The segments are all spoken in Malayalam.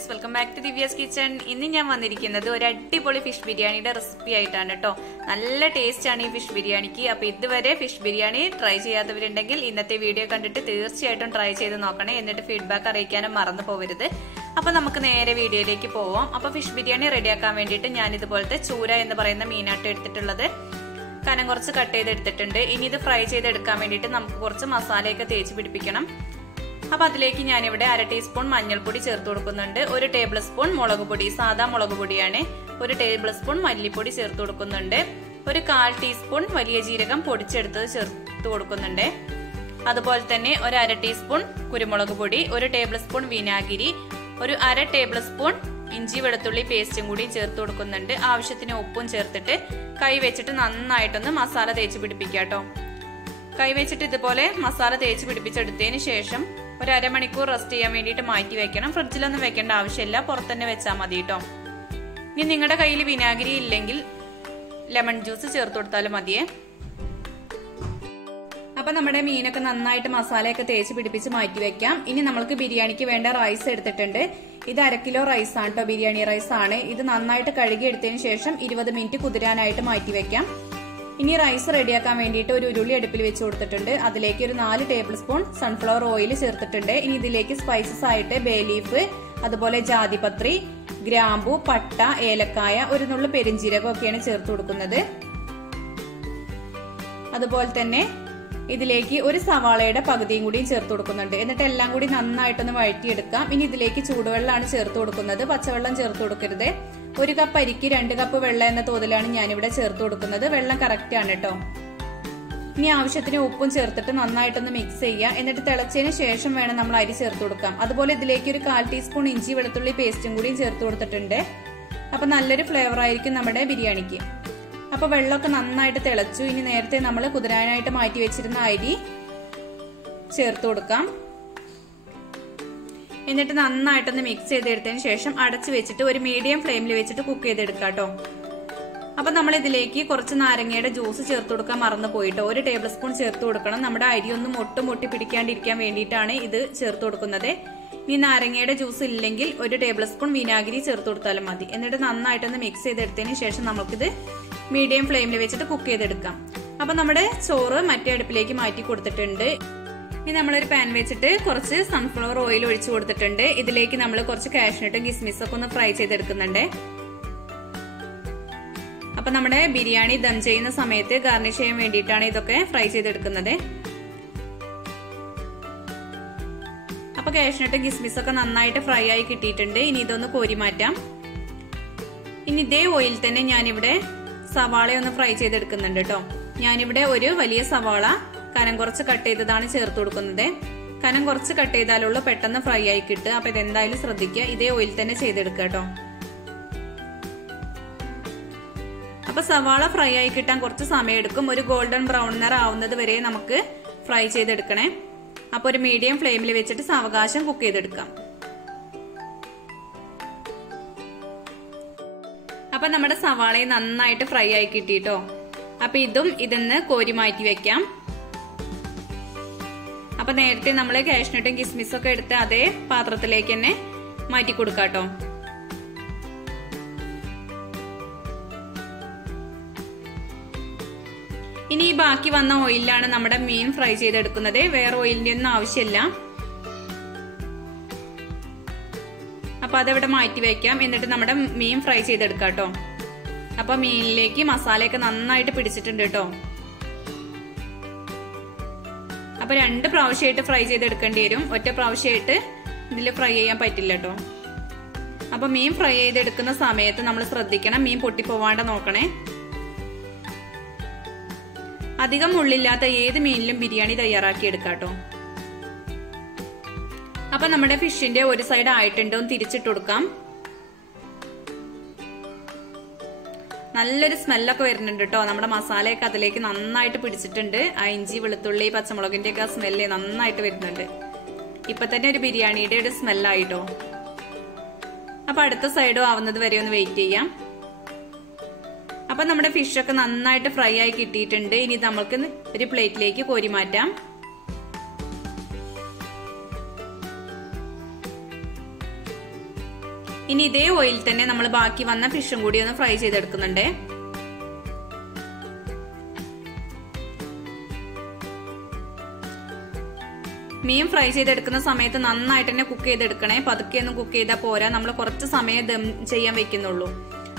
Friends, welcome back to Divya's kitchen. ഇന്ന് ഞാൻ വന്നിരിക്കുന്നത് ഒരു അടിപൊളി ഫിഷ് ബിരിയാണിയുടെ റെസിപ്പി ആയിട്ടാണ് കേട്ടോ. നല്ല ടേസ്റ്റ് ആണ് ഈ ഫിഷ് ബിരിയാണിക്ക്. അപ്പൊ ഇതുവരെ ഫിഷ് ബിരിയാണി ട്രൈ ചെയ്യാത്തവരുണ്ടെങ്കിൽ ഇന്നത്തെ വീഡിയോ കണ്ടിട്ട് തീർച്ചയായിട്ടും ട്രൈ ചെയ്ത് നോക്കണേ. എന്നിട്ട് ഫീഡ്ബാക്ക് അറിയിക്കാനും മറന്നു പോകരുത്. അപ്പൊ നമുക്ക് നേരെ വീഡിയോയിലേക്ക് പോവാം. അപ്പൊ ഫിഷ് ബിരിയാണി റെഡിയാക്കാൻ വേണ്ടിയിട്ട് ഞാൻ ഇതുപോലത്തെ ചൂര എന്ന് പറയുന്ന മീനാട്ട് എടുത്തിട്ടുള്ളത്. കനം കുറച്ച് കട്ട് ചെയ്തെടുത്തിട്ടുണ്ട്. ഇനി ഇത് ഫ്രൈ ചെയ്തെടുക്കാൻ വേണ്ടിയിട്ട് നമുക്ക് കുറച്ച് മസാലയൊക്കെ തേച്ച് പിടിപ്പിക്കണം. അപ്പൊ അതിലേക്ക് ഞാനിവിടെ 1/2 ടീസ്പൂൺ മഞ്ഞൾപ്പൊടി ചേർത്ത് കൊടുക്കുന്നുണ്ട്. 1 ടേബിൾ സ്പൂൺ മുളക് പൊടി, സാധാ മുളക് പൊടിയാണ്. 1 ടേബിൾ സ്പൂൺ മല്ലിപ്പൊടി ചേർത്ത് കൊടുക്കുന്നുണ്ട്. 1/4 ടീസ്പൂൺ വലിയ ജീരകം പൊടിച്ചെടുത്തത് ചേർത്ത് കൊടുക്കുന്നുണ്ട്. അതുപോലെ തന്നെ 1/2 ടീസ്പൂൺ കുരുമുളക് പൊടി, 1 ടേബിൾ സ്പൂൺ വിനാഗിരി, 1/2 ടേബിൾ സ്പൂൺ ഇഞ്ചി വെളുത്തുള്ളി പേസ്റ്റും കൂടി ചേർത്ത് കൊടുക്കുന്നുണ്ട്. ആവശ്യത്തിന് ഉപ്പും ചേർത്തിട്ട് കൈ വെച്ചിട്ട് നന്നായിട്ടൊന്ന് മസാല തേച്ച് പിടിപ്പിക്കാട്ടോ. കൈ വെച്ചിട്ട് ഇതുപോലെ മസാല തേച്ച് പിടിപ്പിച്ചെടുത്തതിന് ശേഷം ഒരു അരമണിക്കൂർ റെസ്റ്റ് ചെയ്യാൻ വേണ്ടിയിട്ട് മാറ്റി വെക്കണം. ഫ്രിഡ്ജിലൊന്നും വെക്കേണ്ട ആവശ്യമില്ല, പുറത്തന്നെ വെച്ചാൽ മതി കേട്ടോ. ഇനി നിങ്ങളുടെ കയ്യിൽ വിനാഗിരി ഇല്ലെങ്കിൽ ലെമൺ ജ്യൂസ് ചേർത്ത് കൊടുത്താലും മതിയേ. അപ്പൊ നമ്മുടെ മീനൊക്കെ നന്നായിട്ട് മസാലയൊക്കെ തേച്ച് പിടിപ്പിച്ച് മാറ്റി വെക്കാം. ഇനി നമ്മൾക്ക് ബിരിയാണിക്ക് വേണ്ട റൈസ് എടുത്തിട്ടുണ്ട്. ഇത് 1/2 കിലോ റൈസ് ആണ് കേട്ടോ, ബിരിയാണി റൈസ് ആണ്. ഇത് നന്നായിട്ട് കഴുകി എടുത്തതിന് ശേഷം 20 മിനിറ്റ് കുതിരാനായിട്ട് മാറ്റി വെക്കാം. ഇനി റൈസ് റെഡിയാക്കാൻ വേണ്ടിയിട്ട് ഒരു ഉരുളി അടുപ്പിൽ വെച്ച് കൊടുത്തിട്ടുണ്ട്. അതിലേക്ക് ഒരു 4 ടേബിൾ സ്പൂൺ സൺഫ്ലവർ ഓയിൽ ചേർത്തിട്ടുണ്ട്. ഇനി ഇതിലേക്ക് സ്പൈസസ് ആയിട്ട് ബേ ലീഫ്, അതുപോലെ ജാതിപത്രി, ഗ്രാമ്പു, പട്ട, ഏലക്കായ, ഒരു നുള്ളു പെരിഞ്ജീരകം ഒക്കെയാണ് ചേർത്ത് കൊടുക്കുന്നത്. അതുപോലെ തന്നെ ഇതിലേക്ക് ഒരു സവാളയുടെ പകുതിയും കൂടിയും ചേർത്ത് കൊടുക്കുന്നുണ്ട്. എന്നിട്ട് എല്ലാം കൂടി നന്നായിട്ടൊന്ന് വഴറ്റിയെടുക്കാം. ഇനി ഇതിലേക്ക് ചൂടുവെള്ളമാണ് ചേർത്ത് കൊടുക്കുന്നത്, പച്ചവെള്ളം ചേർത്ത് കൊടുക്കരുത്. 1 കപ്പ് അരിക്ക് 2 കപ്പ് വെള്ളം എന്ന തോതിലാണ് ഞാനിവിടെ ചേർത്ത് കൊടുക്കുന്നത്. വെള്ളം കറക്റ്റ് ആണ് കേട്ടോ. ഇനി ആവശ്യത്തിന് ഉപ്പും ചേർത്തിട്ട് നന്നായിട്ടൊന്ന് മിക്സ് ചെയ്യുക. എന്നിട്ട് തിളച്ചതിന് ശേഷം വേണം നമ്മൾ അരി ചേർത്ത് കൊടുക്കാം. അതുപോലെ ഇതിലേക്ക് ഒരു 1/4 ടീസ്പൂൺ ഇഞ്ചി വെളുത്തുള്ളി പേസ്റ്റും കൂടിയും ചേർത്ത് കൊടുത്തിട്ടുണ്ട്. അപ്പൊ നല്ലൊരു ഫ്ലേവർ ആയിരിക്കും നമ്മുടെ ബിരിയാണിക്ക്. അപ്പൊ വെള്ളമൊക്കെ നന്നായിട്ട് തിളച്ചു. ഇനി നേരത്തെ നമ്മൾ കുതിരാനായിട്ട് മാറ്റി വെച്ചിരുന്ന അരി ചേർത്ത് കൊടുക്കാം. എന്നിട്ട് നന്നായിട്ടൊന്ന് മിക്സ് ചെയ്തെടുത്തതിന് ശേഷം അടച്ചു വെച്ചിട്ട് ഒരു മീഡിയം ഫ്ലെയിമിൽ വെച്ചിട്ട് കുക്ക് ചെയ്തെടുക്കാം കേട്ടോ. അപ്പൊ നമ്മൾ ഇതിലേക്ക് കുറച്ച് നാരങ്ങയുടെ ജ്യൂസ് ചേർത്ത് കൊടുക്കാൻ മറന്നു പോയിട്ടോ. 1 ടേബിൾ സ്പൂൺ ചേർത്ത് കൊടുക്കണം. നമ്മുടെ അരി ഒന്നും ഒട്ടി പിടിക്കാണ്ടിരിക്കാൻ വേണ്ടിയിട്ടാണ് ഇത് ചേർത്ത് കൊടുക്കുന്നത്. ഇനി നാരങ്ങയുടെ ജ്യൂസ് ഇല്ലെങ്കിൽ 1 ടേബിൾ സ്പൂൺ വിനാഗിരി ചേർത്ത് കൊടുത്താലും മതി. എന്നിട്ട് നന്നായിട്ടൊന്ന് മിക്സ് ചെയ്തെടുത്തതിന് ശേഷം നമുക്കിത് മീഡിയം ഫ്ലെയിമിൽ വെച്ചിട്ട് കുക്ക് ചെയ്തെടുക്കാം. അപ്പൊ നമ്മുടെ ചോറ് മറ്റേ അടുപ്പിലേക്ക് മാറ്റി കൊടുത്തിട്ടുണ്ട്. ഇനി നമ്മളൊരു പാൻ വെച്ചിട്ട് കുറച്ച് സൺഫ്ലവർ ഓയിൽ ഒഴിച്ചു കൊടുത്തിട്ടുണ്ട്. ഇതിലേക്ക് നമ്മൾ കുറച്ച് കാഷ്നട്ടും കിസ്മിസും ഒക്കെ ഒന്ന് ഫ്രൈ ചെയ്തെടുക്കുന്നുണ്ട്. അപ്പൊ നമ്മുടെ ബിരിയാണി ദം ചെയ്യുന്ന സമയത്ത് ഗാർണിഷ് ചെയ്യാൻ വേണ്ടിയിട്ടാണ് ഇതൊക്കെ ഫ്രൈ ചെയ്തെടുക്കുന്നത്. അപ്പൊ കാഷ്നട്ടും കിസ്മിസും ഒക്കെ നന്നായിട്ട് ഫ്രൈ ആയി കിട്ടിയിട്ടുണ്ട്. ഇനി ഇതൊന്ന് കോരി മാറ്റാം. ഇനി ഇതേ ഓയിൽ തന്നെ ഞാനിവിടെ സവാളയൊന്ന് ഫ്രൈ ചെയ്തെടുക്കുന്നുണ്ട് കേട്ടോ. ഞാനിവിടെ ഒരു വലിയ സവാള കനം കുറച്ച് കട്ട് ചെയ്തതാണ് ചേർത്ത് കൊടുക്കുന്നത്. കനം കുറച്ച് കട്ട് ചെയ്താലുള്ളൂ പെട്ടെന്ന് ഫ്രൈ ആയി കിട്ടുക. അപ്പൊ ഇതെന്തായാലും ശ്രദ്ധിക്കുക, ഇതേ ഓയിൽ തന്നെ ചെയ്തെടുക്കുക കേട്ടോ. അപ്പൊ സവാള ഫ്രൈ ആയി കിട്ടാൻ കുറച്ച് സമയം എടുക്കും. ഒരു ഗോൾഡൻ ബ്രൗൺ നിറം ആവുന്നത് വരെ നമുക്ക് ഫ്രൈ ചെയ്തെടുക്കണേ. അപ്പൊ ഒരു മീഡിയം ഫ്ലെയിമിൽ വെച്ചിട്ട് സാവകാശം കുക്ക് ചെയ്തെടുക്കാം. അപ്പൊ നമ്മുടെ സവാളയെ നന്നായിട്ട് ഫ്രൈ ആയി കിട്ടിട്ടോ. അപ്പൊ ഇതൊന്ന് കോരി മാറ്റി വെക്കാം. അപ്പൊ നേരത്തെ നമ്മൾ കാഷ്നട്ടും കിസ്മിസും ഒക്കെ എടുത്ത് അതേ പാത്രത്തിലേക്ക് തന്നെ മാറ്റി കൊടുക്കാട്ടോ. ഇനി ഈ ബാക്കി വന്ന ഓയിലാണ് നമ്മുടെ മീൻ ഫ്രൈ ചെയ്തെടുക്കുന്നത്. വേറെ ഓയിലിന്റെ ഒന്നും ആവശ്യമില്ല. അപ്പൊ അതവിടെ മാറ്റി വെക്കാം. എന്നിട്ട് നമ്മുടെ മീൻ ഫ്രൈ ചെയ്തെടുക്കാം കേട്ടോ. അപ്പൊ മീനിലേക്ക് മസാലയൊക്കെ നന്നായിട്ട് പിടിച്ചിട്ടുണ്ട് കേട്ടോ. അപ്പൊ 2 പ്രാവശ്യമായിട്ട് ഫ്രൈ ചെയ്തെടുക്കേണ്ടി വരും. ഒറ്റ പ്രാവശ്യമായിട്ട് ഇതിൽ ഫ്രൈ ചെയ്യാൻ പറ്റില്ല കേട്ടോ. അപ്പൊ മീൻ ഫ്രൈ ചെയ്തെടുക്കുന്ന സമയത്ത് നമ്മൾ ശ്രദ്ധിക്കണം, മീൻ പൊട്ടിപ്പോവാണ്ട് നോക്കണേ. അധികം മുള്ളില്ലാത്ത ഏത് മീനിലും ബിരിയാണി തയ്യാറാക്കി എടുക്കാം കേട്ടോ. അപ്പൊ നമ്മുടെ ഫിഷിന്റെ ഒരു സൈഡ് ആയിട്ടുണ്ട്, ഒന്ന് തിരിച്ചിട്ട് കൊടുക്കാം. നല്ലൊരു സ്മെല്ലൊക്കെ വരുന്നുണ്ട് കേട്ടോ. നമ്മുടെ മസാലയൊക്കെ അതിലേക്ക് നന്നായിട്ട് പിടിച്ചിട്ടുണ്ട്. ആ ഇഞ്ചി വെളുത്തുള്ളി പച്ചമുളകിന്റെ ഒക്കെ സ്മെല്ല് നന്നായിട്ട് വരുന്നുണ്ട്. ഇപ്പൊ തന്നെ ഒരു ബിരിയാണിയുടെ ഒരു സ്മെല്ലായിട്ടോ. അപ്പൊ അടുത്ത സൈഡും ആവുന്നത് വരെ ഒന്ന് വെയിറ്റ് ചെയ്യാം. അപ്പൊ നമ്മുടെ ഫിഷൊക്കെ നന്നായിട്ട് ഫ്രൈ ആയി കിട്ടിയിട്ടുണ്ട്. ഇനി നമുക്ക് ഒരു പ്ലേറ്റിലേക്ക് കോരി മാറ്റാം. ഇനി ഇതേ ഓയിൽ തന്നെ നമ്മൾ ബാക്കി വന്ന ഫിഷും കൂടി ഒന്ന് ഫ്രൈ ചെയ്തെടുക്കുന്നുണ്ട്. മീൻ ഫ്രൈ ചെയ്തെടുക്കുന്ന സമയത്ത് നന്നായിട്ട് തന്നെ കുക്ക് ചെയ്തെടുക്കണേ. പതുക്കെ ഒന്നും കുക്ക് ചെയ്താൽ പോരാ, നമ്മൾ കുറച്ച് സമയം ദം ചെയ്യാൻ വെക്കുന്നുള്ളൂ.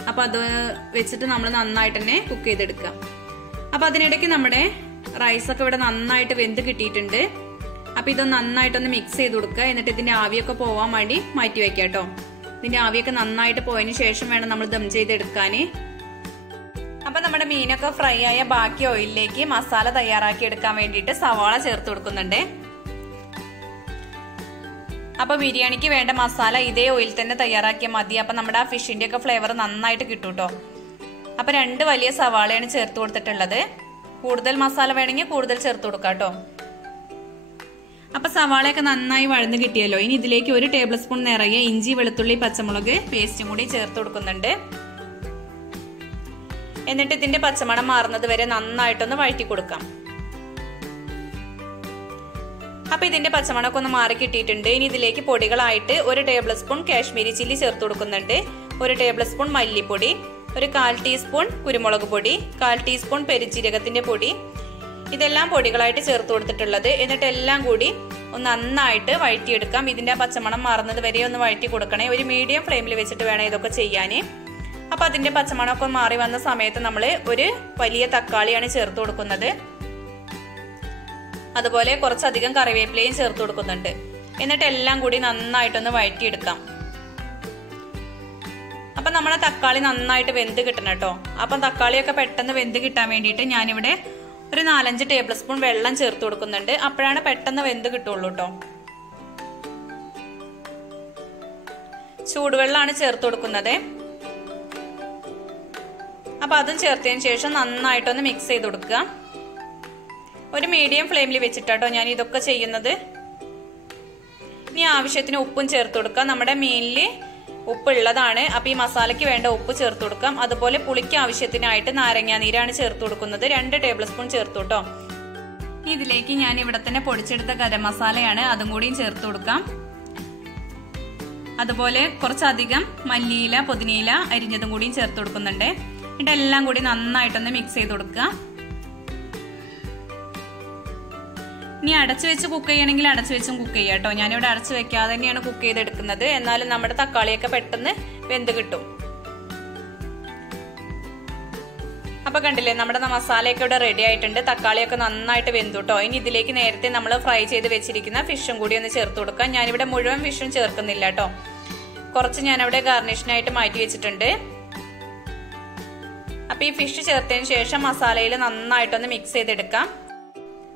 അപ്പൊ അത് വെച്ചിട്ട് നമ്മൾ നന്നായിട്ട് തന്നെ കുക്ക് ചെയ്തെടുക്കാം. അപ്പൊ അതിനിടയ്ക്ക് നമ്മുടെ റൈസൊക്കെ ഇവിടെ നന്നായിട്ട് വെന്ത് കിട്ടിയിട്ടുണ്ട്. അപ്പൊ ഇതൊന്ന് നന്നായിട്ടൊന്ന് മിക്സ് ചെയ്ത് കൊടുക്കുക. എന്നിട്ട് ഇതിന്റെ ആവിയൊക്കെ പോവാൻ വേണ്ടി മാറ്റി വെക്കാം കേട്ടോ. ഇതിന്റെ ആവിയൊക്കെ നന്നായിട്ട് പോയതിനു ശേഷം വേണം നമ്മൾ ദം ചെയ്തെടുക്കാന്. അപ്പൊ നമ്മുടെ മീനൊക്കെ ഫ്രൈ ആയ ബാക്കി ഓയിലിലേക്ക് മസാല തയ്യാറാക്കി എടുക്കാൻ വേണ്ടിയിട്ട് സവാള ചേർത്ത് കൊടുക്കുന്നുണ്ട്. അപ്പൊ ബിരിയാണിക്ക് വേണ്ട മസാല ഇതേ ഓയിൽ തന്നെ തയ്യാറാക്കിയാൽ മതി. അപ്പൊ നമ്മുടെ ആ ഫിഷിന്റെ ഒക്കെ ഫ്ലേവർ നന്നായിട്ട് കിട്ടും കേട്ടോ. അപ്പൊ 2 വലിയ സവാളയാണ് ചേർത്ത് കൊടുത്തിട്ടുള്ളത്. കൂടുതൽ മസാല വേണമെങ്കിൽ കൂടുതൽ ചേർത്ത് കൊടുക്കാം കേട്ടോ. അപ്പൊ സവാളയൊക്കെ നന്നായി വഴന്ന് കിട്ടിയല്ലോ. ഇനി ഇതിലേക്ക് 1 ടേബിൾ സ്പൂൺ നിറയെ ഇഞ്ചി വെളുത്തുള്ളി പച്ചമുളക് പേസ്റ്റും കൂടി ചേർത്ത് കൊടുക്കുന്നുണ്ട്. എന്നിട്ട് ഇതിന്റെ പച്ചമണം മാറുന്നത് വരെ നന്നായിട്ടൊന്ന് വഴറ്റി കൊടുക്കാം. അപ്പൊ ഇതിന്റെ പച്ചമണമൊക്കെ ഒന്ന് മാറി കിട്ടിയിട്ടുണ്ട്. ഇനി ഇതിലേക്ക് പൊടികളായിട്ട് 1 ടേബിൾ സ്പൂൺ കാശ്മീരി ചില്ലി ചേർത്ത് കൊടുക്കുന്നുണ്ട്, 1 ടേബിൾ സ്പൂൺ മല്ലിപ്പൊടി, 1/4 ടീസ്പൂൺ കുരുമുളക് പൊടി, 1/4 ടീസ്പൂൺ പെരുജീരകത്തിന്റെ പൊടി. ഇതെല്ലാം പൊടികളായിട്ട് ചേർത്ത് കൊടുത്തിട്ടുള്ളത്. എന്നിട്ട് എല്ലാം കൂടി ഒന്ന് നന്നായിട്ട് വഴറ്റിയെടുക്കാം. ഇതിന്റെ പച്ചമണം മാറുന്നത് വരെ ഒന്ന് വഴറ്റി കൊടുക്കണേ. ഒരു മീഡിയം ഫ്ലെയിമിൽ വെച്ചിട്ട് വേണം ഇതൊക്കെ ചെയ്യാന്. അപ്പൊ അതിന്റെ പച്ചമണമൊക്കെ മാറി വന്ന സമയത്ത് നമ്മൾ 1 വലിയ തക്കാളിയാണ് ചേർത്ത് കൊടുക്കുന്നത്. അതുപോലെ കുറച്ചധികം കറിവേപ്പിലയും ചേർത്ത് കൊടുക്കുന്നുണ്ട്. എന്നിട്ട് എല്ലാം കൂടി നന്നായിട്ടൊന്ന് വഴറ്റിയെടുക്കാം. അപ്പൊ നമ്മുടെ തക്കാളി നന്നായിട്ട് വെന്ത് കിട്ടണം കേട്ടോ. അപ്പൊ തക്കാളിയൊക്കെ പെട്ടെന്ന് വെന്ത് കിട്ടാൻ വേണ്ടിയിട്ട് ഞാനിവിടെ ഒരു 4-5 ടേബിൾ സ്പൂൺ വെള്ളം ചേർത്ത് കൊടുക്കുന്നുണ്ട്. അപ്പോഴാണ് പെട്ടെന്ന് വെന്ത് കിട്ടുള്ളൂ കേട്ടോ. ചൂടുവെള്ളമാണ് ചേർത്ത് കൊടുക്കുന്നത്. അപ്പൊ അതും ചേർത്തതിന് ശേഷം നന്നായിട്ടൊന്ന് മിക്സ് ചെയ്ത് കൊടുക്കുക. ഒരു മീഡിയം ഫ്ലെയിമിൽ വെച്ചിട്ടാട്ടോ ഞാൻ ഇതൊക്കെ ചെയ്യുന്നത്. ഇനി ആവശ്യത്തിന് ഉപ്പും ചേർത്ത് കൊടുക്കാം. നമ്മുടെ മീനില് ഉപ്പ് ഉള്ളതാണ്. അപ്പൊ ഈ മസാലയ്ക്ക് വേണ്ട ഉപ്പ് ചേർത്ത് കൊടുക്കാം. അതുപോലെ പുളിക്ക് ആവശ്യത്തിനായിട്ട് നാരങ്ങാനീരാണ് ചേർത്ത് കൊടുക്കുന്നത്. 2 ടേബിൾ സ്പൂൺ ചേർത്തു കേട്ടോ. ഇതിലേക്ക് ഞാൻ ഇവിടെ തന്നെ പൊടിച്ചെടുത്ത ഗരം മസാലയാണ്, അതും കൂടിയും ചേർത്ത് കൊടുക്കാം. അതുപോലെ കുറച്ചധികം മല്ലിയില പുതിനയില അരിഞ്ഞതും കൂടിയും ചേർത്ത് കൊടുക്കുന്നുണ്ട്. എന്നിട്ട് എല്ലാം കൂടി നന്നായിട്ടൊന്ന് മിക്സ് ചെയ്ത് കൊടുക്കുക. ഇനി അടച്ചു വെച്ച് കുക്ക് ചെയ്യണമെങ്കിൽ അടച്ചു വെച്ചും കുക്ക് ചെയ്യാം കേട്ടോ. ഞാനിവിടെ അടച്ചു വെക്കാതെ തന്നെയാണ് കുക്ക് ചെയ്തെടുക്കുന്നത്. എന്നാലും നമ്മുടെ തക്കാളിയൊക്കെ പെട്ടെന്ന് വെന്ത് കിട്ടും. അപ്പൊ കണ്ടില്ലേ, നമ്മുടെ മസാലയൊക്കെ ഇവിടെ റെഡി ആയിട്ടുണ്ട്. തക്കാളിയൊക്കെ നന്നായിട്ട് വെന്തു കേട്ടോ. ഇനി ഇതിലേക്ക് നേരത്തെ നമ്മൾ ഫ്രൈ ചെയ്ത് വെച്ചിരിക്കുന്ന ഫിഷും കൂടി ഒന്ന് ചേർത്ത് കൊടുക്കാം. ഞാനിവിടെ മുഴുവൻ ഫിഷും ചേർക്കുന്നില്ല കേട്ടോ. കുറച്ച് ഞാനവിടെ ഗാർണിഷിനായിട്ട് മാറ്റി വെച്ചിട്ടുണ്ട്. അപ്പൊ ഈ ഫിഷ് ചേർത്തതിന് ശേഷം മസാലയിൽ നന്നായിട്ടൊന്ന് മിക്സ് ചെയ്തെടുക്കാം.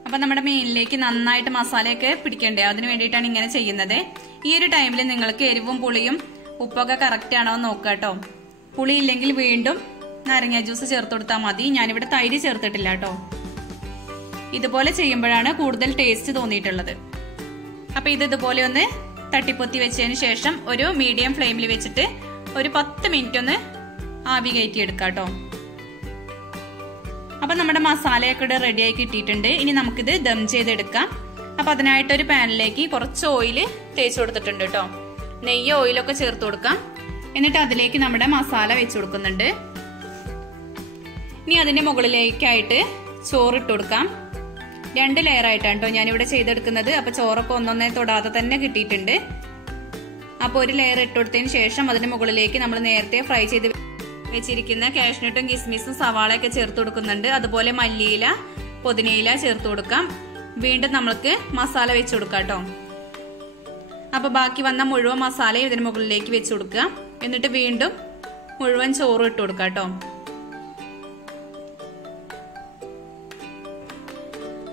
അപ്പൊ നമ്മുടെ മീനിലേക്ക് നന്നായിട്ട് മസാലയൊക്കെ പിടിക്കണ്ടേ, അതിന് വേണ്ടിയിട്ടാണ് ഇങ്ങനെ ചെയ്യുന്നത്. ഈ ഒരു ടൈമിൽ നിങ്ങൾക്ക് എരിവും പുളിയും ഉപ്പൊക്കെ കറക്റ്റ് ആണോ എന്ന് നോക്കുക കേട്ടോ. പുളി ഇല്ലെങ്കിൽ വീണ്ടും നാരങ്ങ ജ്യൂസ് ചേർത്ത് കൊടുത്താൽ മതി. ഞാനിവിടെ തൈര് ചേർത്തിട്ടില്ല കേട്ടോ. ഇതുപോലെ ചെയ്യുമ്പോഴാണ് കൂടുതൽ ടേസ്റ്റ് തോന്നിയിട്ടുള്ളത്. അപ്പൊ ഇതുപോലെ ഒന്ന് തട്ടിപ്പൊത്തി വെച്ചതിന് ശേഷം ഒരു മീഡിയം ഫ്ലെയിമിൽ വെച്ചിട്ട് ഒരു 10 മിനിറ്റ് ഒന്ന് ആവി കയറ്റിയെടുക്കാം കേട്ടോ. അപ്പൊ നമ്മുടെ മസാലയൊക്കെ ഇവിടെ റെഡി ആയി കിട്ടിയിട്ടുണ്ട്. ഇനി നമുക്കിത് ദം ചെയ്തെടുക്കാം. അപ്പൊ അതിനായിട്ടൊരു പാനിലേക്ക് കുറച്ച് ഓയിൽ തേച്ച് കൊടുത്തിട്ടുണ്ട് കേട്ടോ. നെയ്യ് ഓയിലൊക്കെ ചേർത്ത് കൊടുക്കാം. എന്നിട്ട് അതിലേക്ക് നമ്മുടെ മസാല വെച്ച് കൊടുക്കുന്നുണ്ട്. ഇനി അതിന്റെ മുകളിലേക്കായിട്ട് ചോറിട്ട് കൊടുക്കാം. 2 ലെയർ ആയിട്ടാണ് കേട്ടോ ഞാനിവിടെ ചെയ്തെടുക്കുന്നത്. അപ്പൊ ചോറൊക്കെ ഒന്നൊന്നേ തൊടാതെ തന്നെ കിട്ടിയിട്ടുണ്ട്. അപ്പൊ ഒരു ലെയർ ഇട്ട് കൊടുത്തതിന് ശേഷം അതിന്റെ മുകളിലേക്ക് നമ്മൾ നേരത്തെ ഫ്രൈ ചെയ്ത് വെച്ചിരിക്കുന്ന കാഷ്നട്ടും കിസ്മിസും സവാളയൊക്കെ ചേർത്ത് കൊടുക്കുന്നുണ്ട്. അതുപോലെ മല്ലിയില പുതിനയില ചേർത്ത് കൊടുക്കാം. വീണ്ടും നമ്മൾക്ക് മസാല വെച്ച് കൊടുക്കാം കേട്ടോ. അപ്പൊ ബാക്കി വന്ന മുഴുവൻ മസാലയും ഇതിന് മുകളിലേക്ക് വെച്ച് കൊടുക്കുക. എന്നിട്ട് വീണ്ടും മുഴുവൻ ചോറ് ഇട്ട് കൊടുക്കാം കേട്ടോ.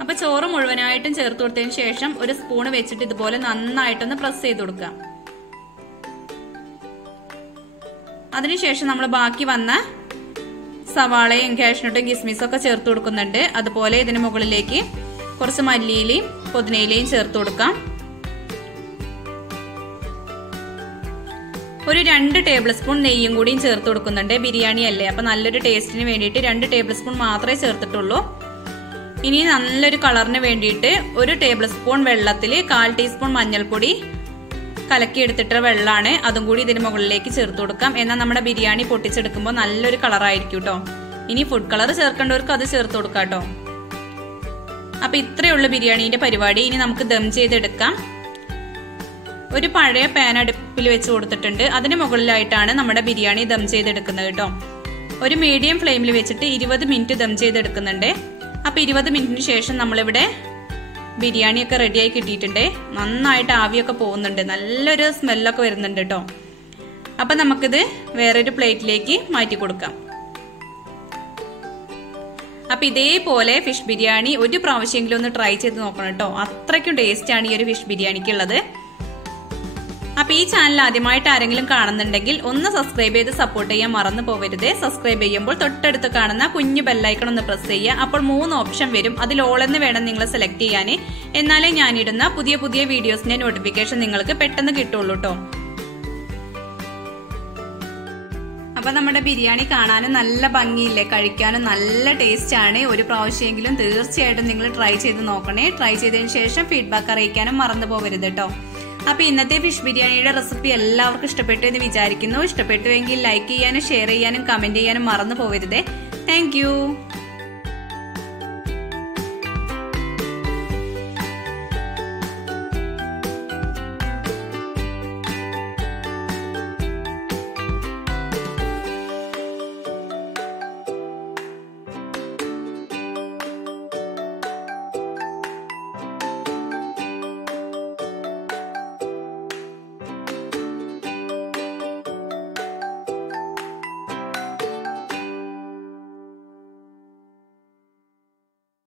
അപ്പൊ ചോറ് മുഴുവനായിട്ടും ചേർത്ത് കൊടുത്തതിന് ശേഷം ഒരു സ്പൂണ് വെച്ചിട്ട് ഇതുപോലെ നന്നായിട്ടൊന്ന് പ്രസ് ചെയ്ത് കൊടുക്കാം. അതിനുശേഷം നമ്മൾ ബാക്കി വന്ന സവാളയും കാഷ്നട്ടും കിസ്മിസും ഒക്കെ ചേർത്ത് കൊടുക്കുന്നുണ്ട്. അതുപോലെ ഇതിന് മുകളിലേക്ക് കുറച്ച് മല്ലിയിലയും പുതിനയിലയും ചേർത്ത് കൊടുക്കാം. ഒരു 2 ടേബിൾ സ്പൂൺ നെയ്യും കൂടിയും ചേർത്ത് കൊടുക്കുന്നുണ്ട്. ബിരിയാണി അല്ലേ, അപ്പൊ നല്ലൊരു ടേസ്റ്റിന് വേണ്ടിയിട്ട് 2 ടേബിൾ സ്പൂൺ മാത്രമേ ചേർത്തിട്ടുള്ളൂ. ഇനി നല്ലൊരു കളറിന് വേണ്ടിയിട്ട് 1 ടേബിൾ സ്പൂൺ വെള്ളത്തിൽ 1/4 ടീസ്പൂൺ മഞ്ഞൾപ്പൊടി, കലക്കി എടുത്തിട്ട് വെള്ളമാണ്, അതും കൂടി ഇതിന് മുകളിലേക്ക് ചേർത്ത് കൊടുക്കാം. എന്നാൽ നമ്മുടെ ബിരിയാണി പൊട്ടിച്ചെടുക്കുമ്പോൾ നല്ലൊരു കളറായിരിക്കും കേട്ടോ. ഇനി ഫുഡ് കളർ ചേർക്കേണ്ടവർക്ക് അത് ചേർത്ത് കൊടുക്കാം കേട്ടോ. അപ്പൊ ഇത്രയുള്ള ബിരിയാണീന്റെ പരിപാടി. ഇനി നമുക്ക് ദം ചെയ്തെടുക്കാം. ഒരു പഴയ പാൻ അടുപ്പിൽ വെച്ച് കൊടുത്തിട്ടുണ്ട്. അതിന് മുകളിലായിട്ടാണ് നമ്മുടെ ബിരിയാണി ദം ചെയ്തെടുക്കുന്നത് കേട്ടോ. ഒരു മീഡിയം ഫ്ലെയിമിൽ വെച്ചിട്ട് 20 മിനിറ്റ് ദം ചെയ്തെടുക്കുന്നുണ്ട്. അപ്പൊ 20 മിനിറ്റിന് ശേഷം നമ്മളിവിടെ ബിരിയാണിയൊക്കെ റെഡിയായി കിട്ടിയിട്ടുണ്ട്. നന്നായിട്ട് ആവിയൊക്കെ പോകുന്നുണ്ട്, നല്ലൊരു സ്മെല്ലൊക്കെ വരുന്നുണ്ട് കേട്ടോ. അപ്പൊ നമുക്കിത് വേറൊരു പ്ലേറ്റിലേക്ക് മാറ്റി കൊടുക്കാം. അപ്പൊ ഇതേപോലെ ഫിഷ് ബിരിയാണി ഒരു പ്രാവശ്യമെങ്കിലും ഒന്ന് ട്രൈ ചെയ്ത് നോക്കണം കേട്ടോ. അത്രയ്ക്കും ടേസ്റ്റ് ആണ് ഈ ഒരു ഫിഷ് ബിരിയാണിക്കുള്ളത്. അപ്പൊ ഈ ചാനൽ ആദ്യമായിട്ട് ആരെങ്കിലും കാണുന്നുണ്ടെങ്കിൽ ഒന്ന് സബ്സ്ക്രൈബ് ചെയ്ത് സപ്പോർട്ട് ചെയ്യാൻ മറന്നു പോകരുത്. സബ്സ്ക്രൈബ് ചെയ്യുമ്പോൾ തൊട്ടടുത്ത് കാണുന്ന കുഞ്ഞു ബെല്ലൈക്കൺ ഒന്ന് പ്രസ് ചെയ്യുക. അപ്പോൾ 3 ഓപ്ഷൻ വരും. അതിൽ ഓൾ എന്ന് വേണം നിങ്ങൾ സെലക്ട് ചെയ്യാൻ. എന്നാലേ ഞാനിടുന്ന പുതിയ പുതിയ വീഡിയോസിന്റെ നോട്ടിഫിക്കേഷൻ നിങ്ങൾക്ക് പെട്ടെന്ന് കിട്ടുള്ളൂ കേട്ടോ. അപ്പൊ നമ്മുടെ ബിരിയാണി കാണാനും നല്ല ഭംഗിയില്ലേ, കഴിക്കാനും നല്ല ടേസ്റ്റ് ആണ്. ഒരു പ്രാവശ്യമെങ്കിലും തീർച്ചയായിട്ടും നിങ്ങൾ ട്രൈ ചെയ്ത് നോക്കണേ. ട്രൈ ചെയ്തതിന് ശേഷം ഫീഡ്ബാക്ക് അറിയിക്കാനും മറന്നു പോകരുത് കേട്ടോ. അപ്പൊ ഇന്നത്തെ ഫിഷ് ബിരിയാണിയുടെ റെസിപ്പി എല്ലാവർക്കും ഇഷ്ടപ്പെട്ടു എന്ന് വിചാരിക്കുന്നു. ഇഷ്ടപ്പെട്ടുവെങ്കിൽ ലൈക്ക് ചെയ്യാനും ഷെയർ ചെയ്യാനും കമന്റ് ചെയ്യാനും മറന്നു പോകരുതേ. താങ്ക്